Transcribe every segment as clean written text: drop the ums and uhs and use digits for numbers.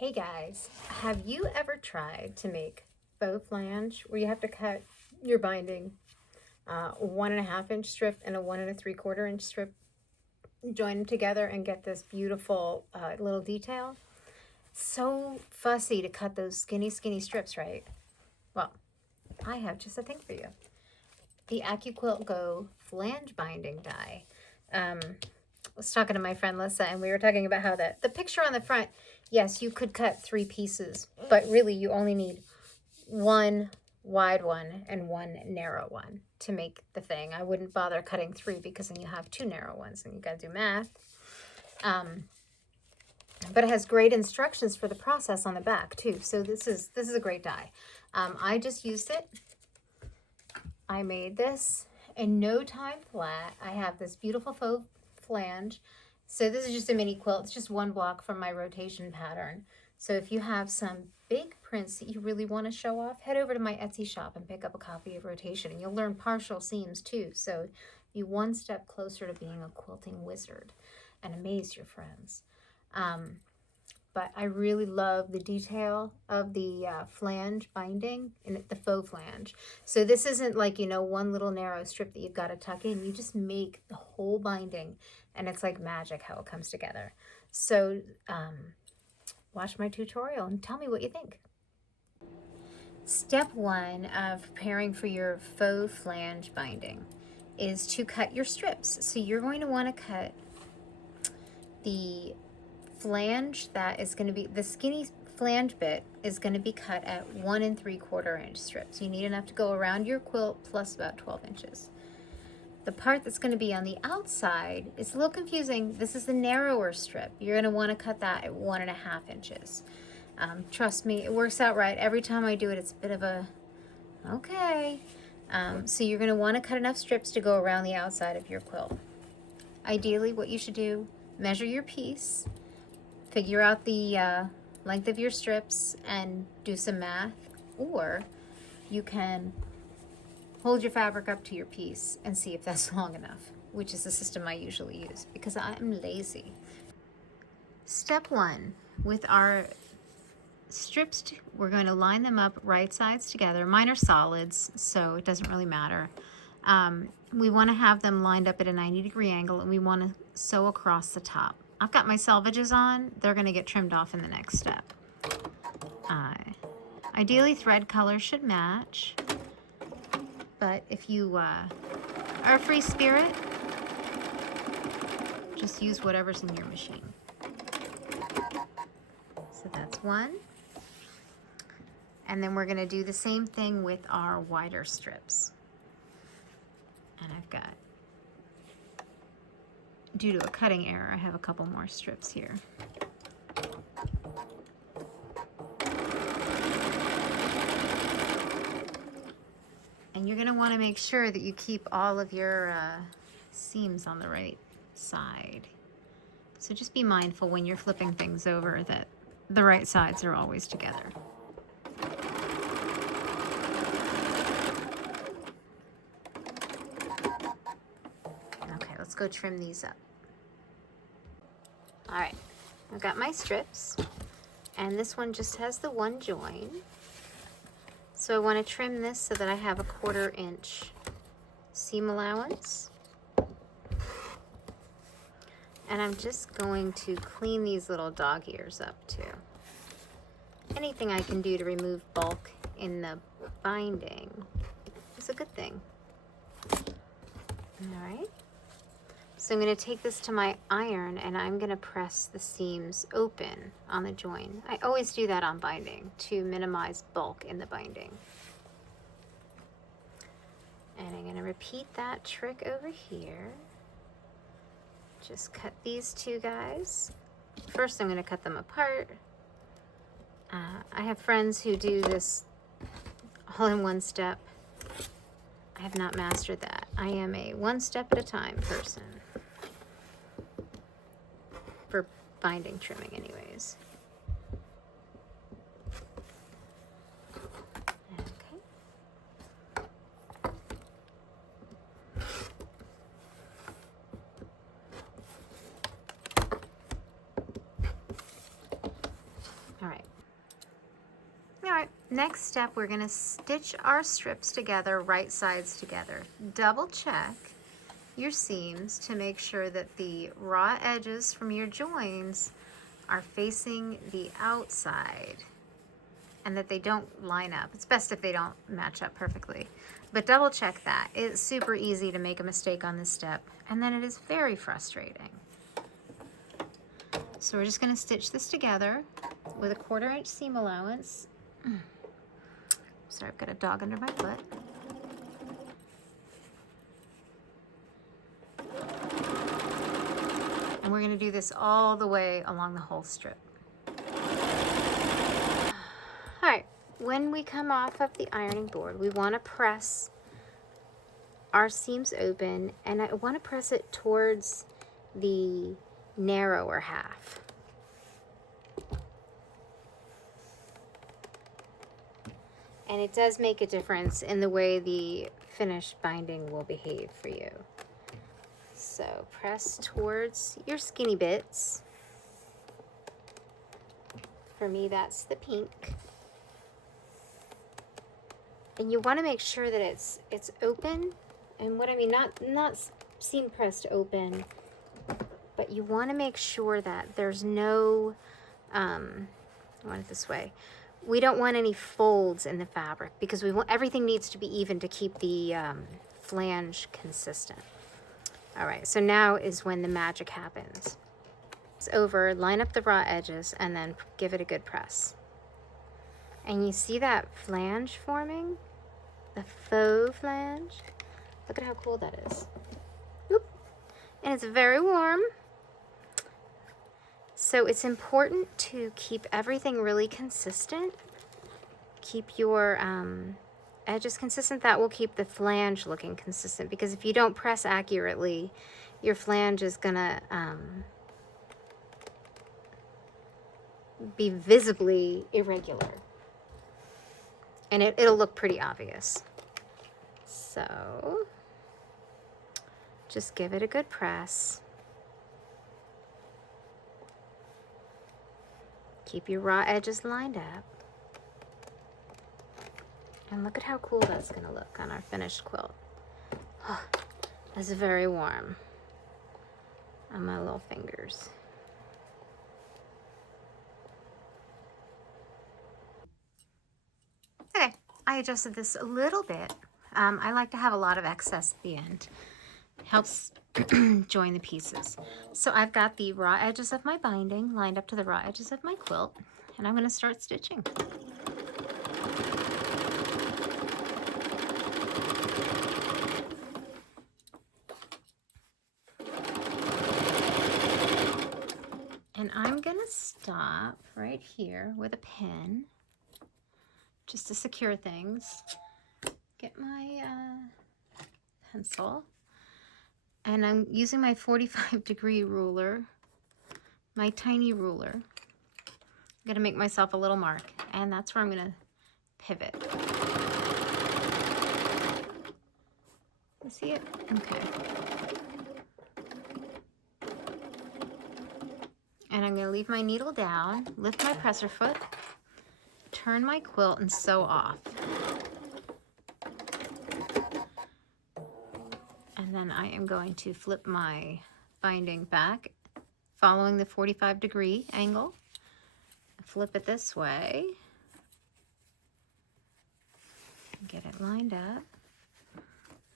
Hey guys, have you ever tried to make faux flange where you have to cut your binding 1.5 inch strip and a 1 3/4 inch strip, join them together and get this beautiful little detail? So fussy to cut those skinny strips, right? Well, I have just a thing for you. The AccuQuilt Go Flange Binding die. I was talking to my friend Lissa, and we were talking about how the picture on the front, yes, you could cut 3 pieces, but really you only need one wide one and one narrow one to make the thing. I wouldn't bother cutting 3 because then you have 2 narrow ones and you got to do math. But it has great instructions for the process on the back too. So this is a great die. I just used it. I made this in no time flat. I have this beautiful faux flange. So this is just a mini quilt. It's just one block from my rotation pattern. So if you have some big prints that you really want to show off, head over to my Etsy shop and pick up a copy of rotation. And you'll learn partial seams too. So be one step closer to being a quilting wizard and amaze your friends. But I really love the detail of the flange binding and the faux flange. So this isn't like, one little narrow strip that you've got to tuck in. You just make the whole binding, and it's like magic how it comes together. So watch my tutorial and tell me what you think. Step 1 of preparing for your faux flange binding is to cut your strips. So you're going to want to cut the flange that is going to be, the skinny flange bit is going to be cut at 1 3/4 inch strips. You need enough to go around your quilt plus about 12 inches. The part that's going to be on the outside is a little confusing. This is the narrower strip. You're going to want to cut that at 1.5 inches. Trust me, it works out right. Every time I do it, it's a bit of a, okay. So you're going to want to cut enough strips to go around the outside of your quilt. Ideally, what you should do, measure your piece, figure out the length of your strips and do some math, or you can hold your fabric up to your piece and see if that's long enough, which is the system I usually use because I'm lazy. Step 1, with our strips, we're going to line them up right sides together. Mine are solids, so it doesn't really matter. We want to have them lined up at a 90-degree angle, and we want to sew across the top. I've got my selvages on. They're going to get trimmed off in the next step. Ideally, thread color should match, but if you are a free spirit, just use whatever's in your machine. So that's one. And then we're going to do the same thing with our wider strips. And I've got, due to a cutting error, I have a couple more strips here. And you're going to want to make sure that you keep all of your seams on the right side. So just be mindful when you're flipping things over that the right sides are always together. Let's go trim these up. All right, I've got my strips, and this one just has the one join. So I want to trim this so that I have a 1/4 inch seam allowance. And I'm just going to clean these little dog ears up too. Anything I can do to remove bulk in the binding is a good thing. All right. So I'm going to take this to my iron and I'm going to press the seams open on the join. I always do that on binding to minimize bulk in the binding. And I'm going to repeat that trick over here. Just cut these two guys. First I'm going to cut them apart. I have friends who do this all in one step. I have not mastered that. I am a one step at a time person. For binding trimming anyways. Okay. All right, Next step, we're going to stitch our strips together, right sides together. Double check your seams to make sure that the raw edges from your joins are facing the outside and that they don't line up. It's best if they don't match up perfectly, but double check that. It's super easy to make a mistake on this step, and then it is very frustrating. So we're just going to stitch this together with a 1/4 inch seam allowance. Sorry, I've got a dog under my foot. And we're going to do this all the way along the whole strip. All right, when we come off of the ironing board, we want to press our seams open, and I want to press it towards the narrower half. And it does make a difference in the way the finished binding will behave for you. So press towards your skinny bits. For me, that's the pink. And you want to make sure that it's open. And what I mean, not seam pressed open, but you want to make sure that there's no, I want it this way. We don't want any folds in the fabric because everything needs to be even to keep the flange consistent. All right, so now is when the magic happens. It's over, line up the raw edges, and then give it a good press. And you see that flange forming? The faux flange? Look at how cool that is. Oop. And it's very warm. So it's important to keep everything really consistent. Keep your edges consistent. That will keep the flange looking consistent, because if you don't press accurately, your flange is gonna be visibly irregular. And it'll look pretty obvious. So just give it a good press. Keep your raw edges lined up. And look at how cool that's going to look on our finished quilt. Oh, that's very warm on my little fingers. Okay, I adjusted this a little bit. I like to have a lot of excess at the end. Helps join the pieces. So I've got the raw edges of my binding lined up to the raw edges of my quilt, and I'm going to start stitching. And I'm going to stop right here with a pin just to secure things. Get my pencil. And I'm using my 45-degree ruler, my tiny ruler. I'm going to make myself a little mark, and that's where I'm going to pivot. You see it? Okay. And I'm going to leave my needle down, lift my presser foot, turn my quilt, and sew off. And then I am going to flip my binding back, following the 45-degree angle. Flip it this way. Get it lined up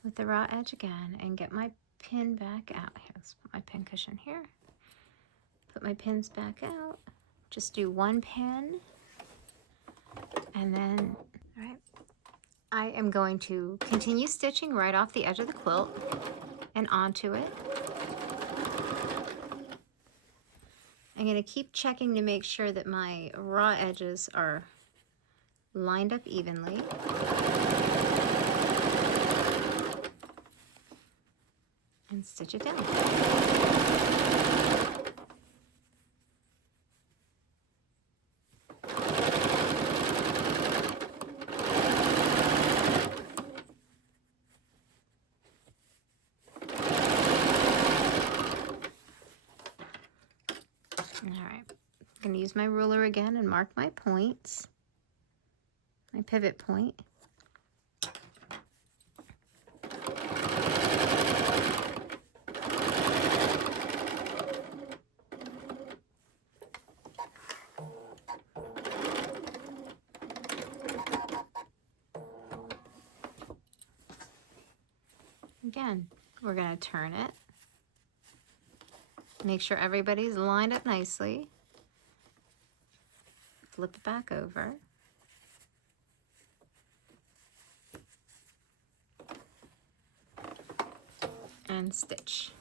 with the raw edge again, and get my pin back out. Here, let's put my pin cushion here. Put my pins back out. Just do one pin, and then, all right. I am going to continue stitching right off the edge of the quilt and onto it. I'm going to keep checking to make sure that my raw edges are lined up evenly. And stitch it down. All right, I'm going to use my ruler again and mark my points. my pivot point. Again, we're going to turn it. Make sure everybody's lined up nicely. Flip it back over. And stitch.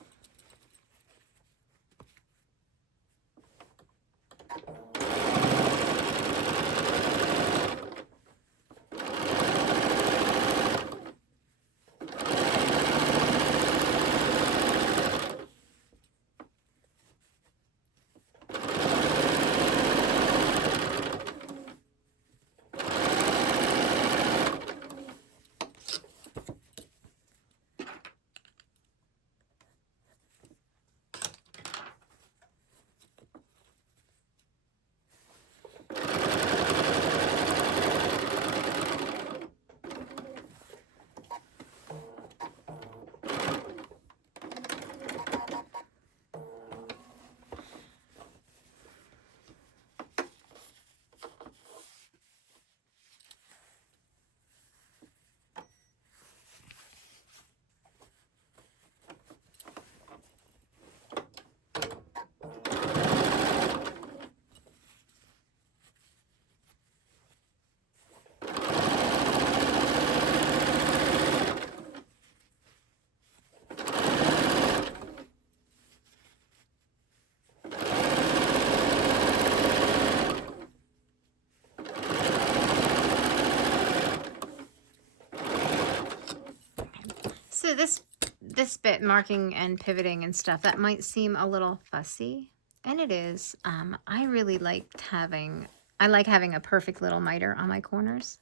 So this bit, marking and pivoting and stuff, that might seem a little fussy, and it is. I really like having a perfect little miter on my corners,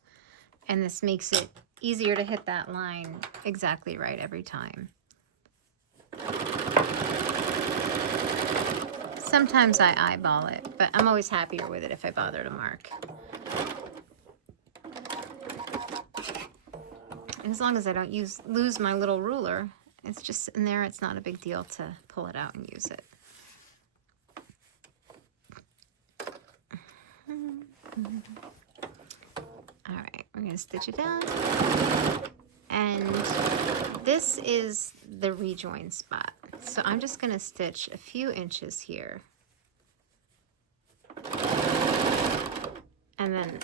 and this makes it easier to hit that line exactly right every time. Sometimes I eyeball it, but I'm always happier with it if I bother to mark. As long as I don't lose my little ruler, it's just sitting there. It's not a big deal to pull it out and use it. All right, we're going to stitch it down. And this is the rejoin spot. So I'm just going to stitch a few inches here. And then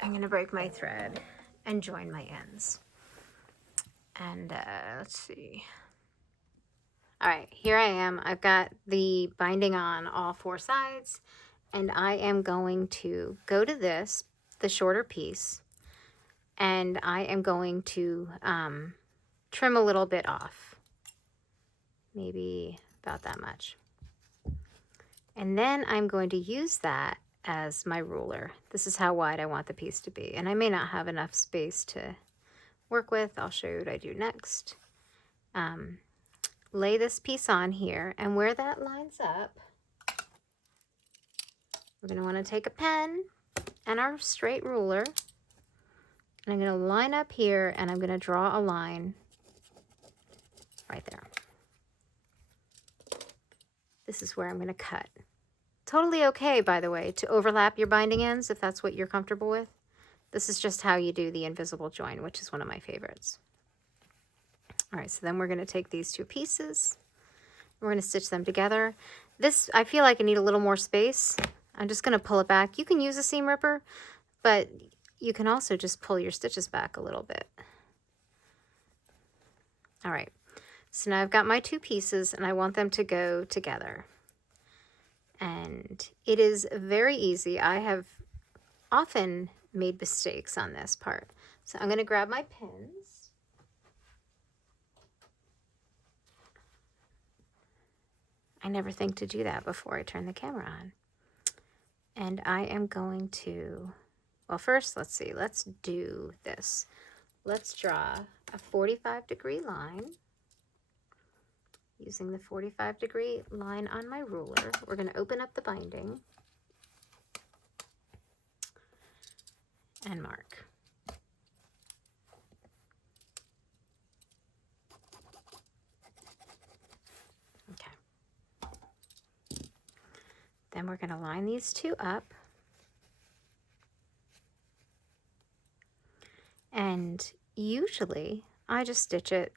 I'm going to break my thread and join my ends. And let's see. All right, here I am. I've got the binding on all four sides, and I am going to go to this, the shorter piece, and I am going to trim a little bit off, maybe about that much. And then I'm going to use that as my ruler. This is how wide I want the piece to be, and I may not have enough space to work with. I'll show you what I do next. Lay this piece on here, and where that lines up, we're going to want to take a pen and our straight ruler, and I'm going to line up here, and I'm going to draw a line right there. This is where I'm going to cut. Totally okay, by the way, to overlap your binding ends if that's what you're comfortable with. This is just how you do the invisible join, which is one of my favorites. All right, so then we're going to take these two pieces. We're going to stitch them together. This, I feel like I need a little more space. I'm just going to pull it back. You can use a seam ripper, but you can also just pull your stitches back a little bit. All right, so now I've got my two pieces, and I want them to go together. And it is very easy. I have often made mistakes on this part. So I'm going to grab my pins. I never think to do that before I turn the camera on. And I am going to, well, first, let's see, let's do this. Let's draw a 45-degree line. Using the 45-degree line on my ruler, we're going to open up the binding. and mark. Okay. Then we're going to line these two up. And usually I just stitch it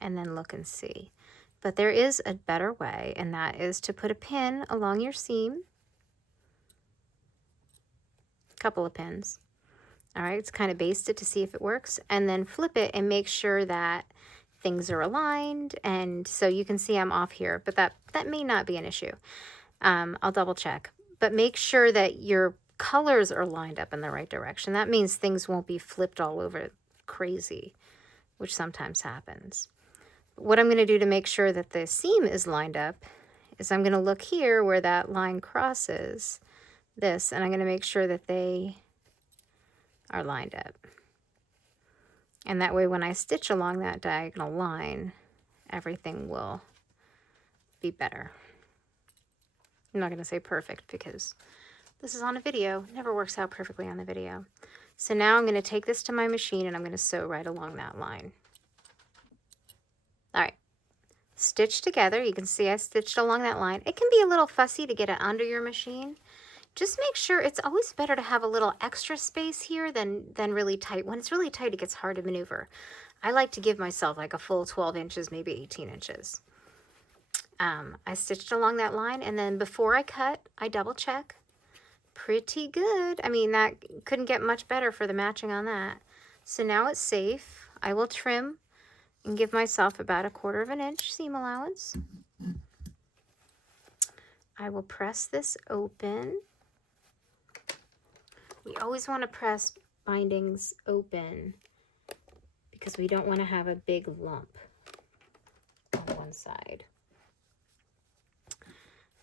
and then look and see. But there is a better way, and that is to put a pin along your seam. A couple of pins. All right, it's kind of baste it to see if it works, and then flip it and make sure that things are aligned. And so you can see I'm off here, but that may not be an issue. I'll double check. But make sure that your colors are lined up in the right direction. That means things won't be flipped all over crazy, which sometimes happens. What I'm going to do to make sure that the seam is lined up is I'm going to look here where that line crosses this, and I'm going to make sure that they are lined up. And that way when I stitch along that diagonal line, everything will be better. I'm not going to say perfect because this is on a video. It never works out perfectly on the video. So now I'm going to take this to my machine and I'm going to sew right along that line. All right, stitch together. You can see I stitched along that line. It can be a little fussy to get it under your machine. Just make sure, it's always better to have a little extra space here than really tight. When it's really tight, it gets hard to maneuver. I like to give myself like a full 12 inches, maybe 18 inches. I stitched along that line, and then before I cut, I double check. Pretty good. I mean, that couldn't get much better for the matching on that. So now it's safe. I will trim and give myself about 1/4 inch seam allowance. I will press this open. We always want to press bindings open because we don't want to have a big lump on one side.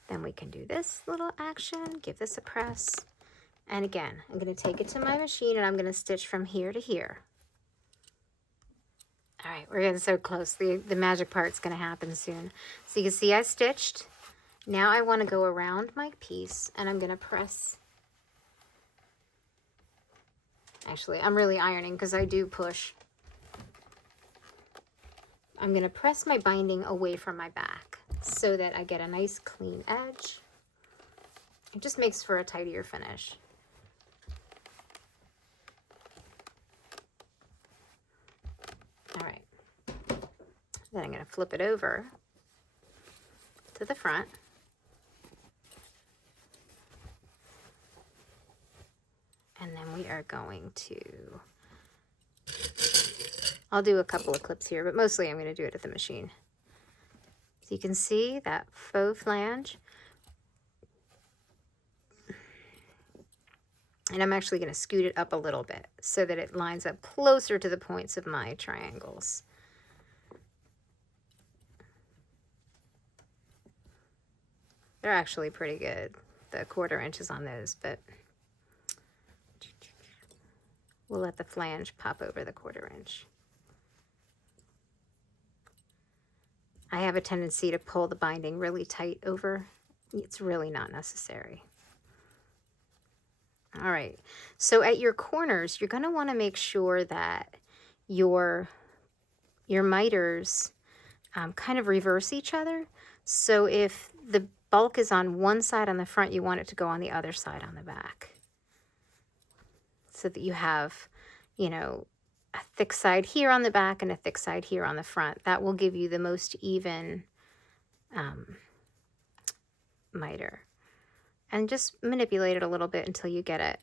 Then we can do this little action, give this a press. And again, I'm going to take it to my machine and I'm going to stitch from here to here. All right, we're getting so close. The magic part's going to happen soon. So you can see I stitched. Now I want to go around my piece and I'm going to press. Actually, I'm really ironing because I do push. I'm going to press my binding away from my back so that I get a nice clean edge. It just makes for a tidier finish. All right. Then I'm going to flip it over to the front. And then we are going to, I'll do a couple of clips here, but mostly I'm going to do it at the machine. So you can see that faux flange. And I'm actually going to scoot it up a little bit so that it lines up closer to the points of my triangles. They're actually pretty good, the 1/4 inches on those, but we'll let the flange pop over the 1/4 inch. I have a tendency to pull the binding really tight over. It's really not necessary. All right, so at your corners, you're going to want to make sure that your miters kind of reverse each other. So if the bulk is on one side on the front, you want it to go on the other side on the back. So that you have, you know, a thick side here on the back and a thick side here on the front. That will give you the most even miter. And just manipulate it a little bit until you get it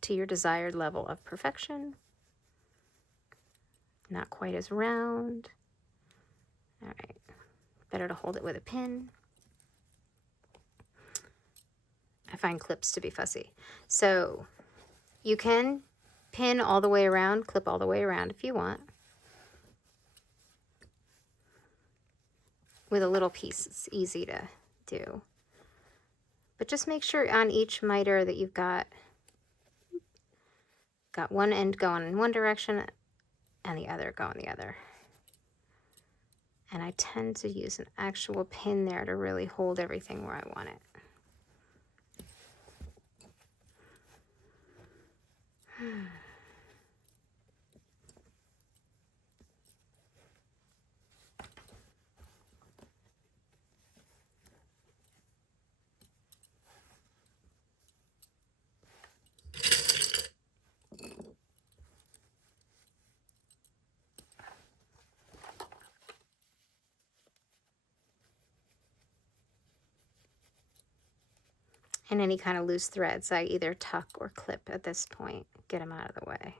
to your desired level of perfection. Not quite as round. All right, better to hold it with a pin. I find clips to be fussy. So you can pin all the way around, clip all the way around if you want. With a little piece, it's easy to do. But just make sure on each miter that you've got one end going in one direction and the other going the other. And I tend to use an actual pin there to really hold everything where I want it. And any kind of loose threads, I either tuck or clip at this point. Get them out of the way.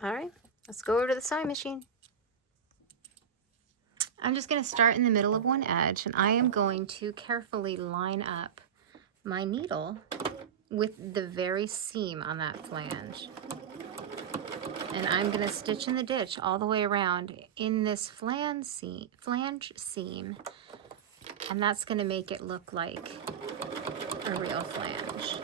All right, let's go over to the sewing machine. I'm just going to start in the middle of one edge, and I am going to carefully line up my needle with the very seam on that flange. And I'm going to stitch in the ditch all the way around in this flange seam, and that's going to make it look like a real flange.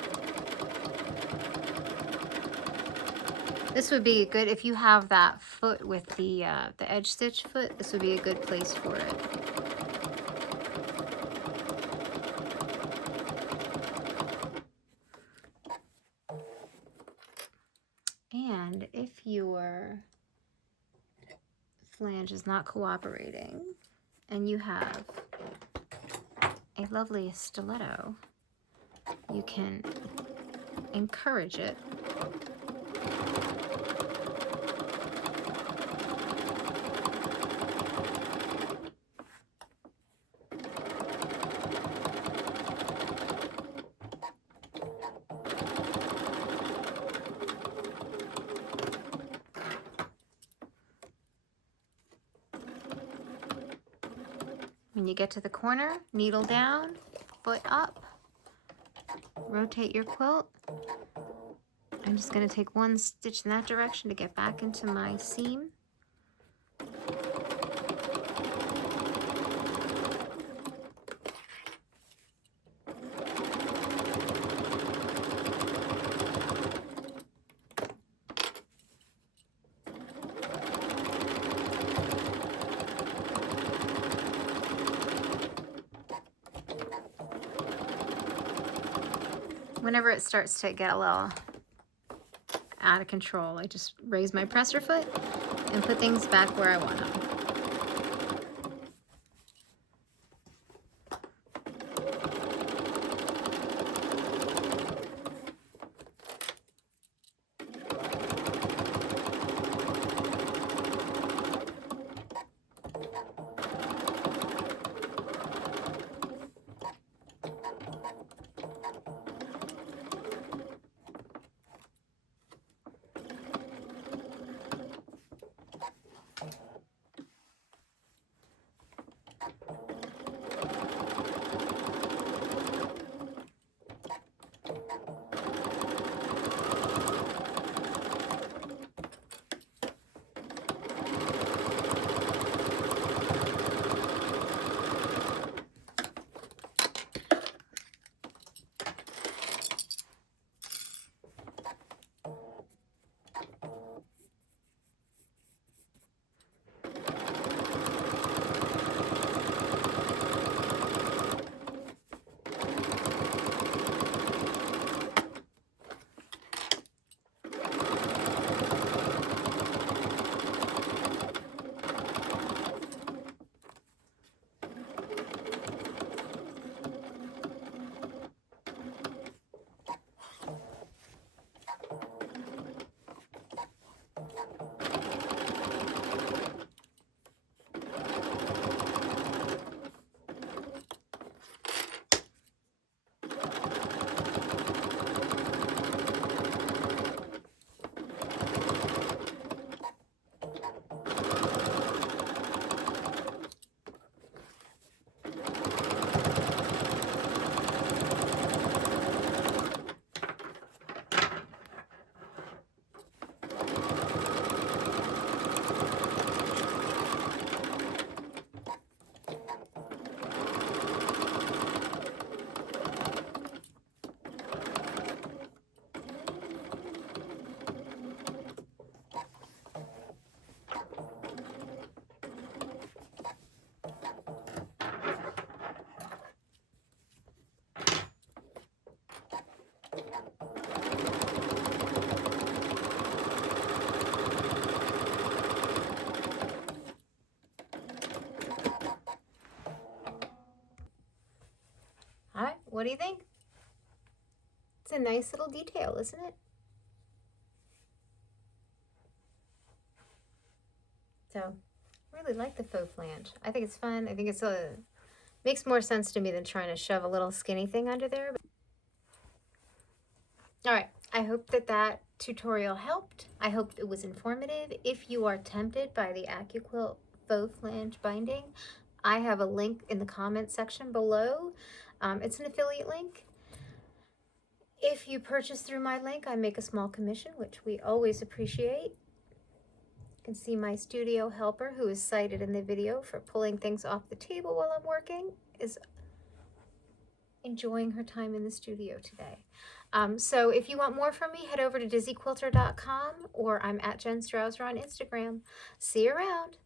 This would be good if you have that foot with the edge stitch foot. This would be a good place for it. And if your flange is not cooperating and you have a lovely stiletto, you can encourage it. When you get to the corner, needle down, foot up, rotate your quilt. I'm just going to take one stitch in that direction to get back into my seam. Whenever it starts to get a little out of control, I just raise my presser foot and put things back where I want them. What do you think? It's a nice little detail, isn't it? So, I really like the faux flange. I think it's fun. I think it's makes more sense to me than trying to shove a little skinny thing under there. All right, I hope that tutorial helped. I hope it was informative. If you are tempted by the AccuQuilt faux flange binding, I have a link in the comment section below. It's an affiliate link. If you purchase through my link, I make a small commission, which we always appreciate. You can see my studio helper, who is cited in the video for pulling things off the table while I'm working, is enjoying her time in the studio today. So if you want more from me, head over to dizzyquilter.com, or I'm at Jen Strausser on Instagram. See you around.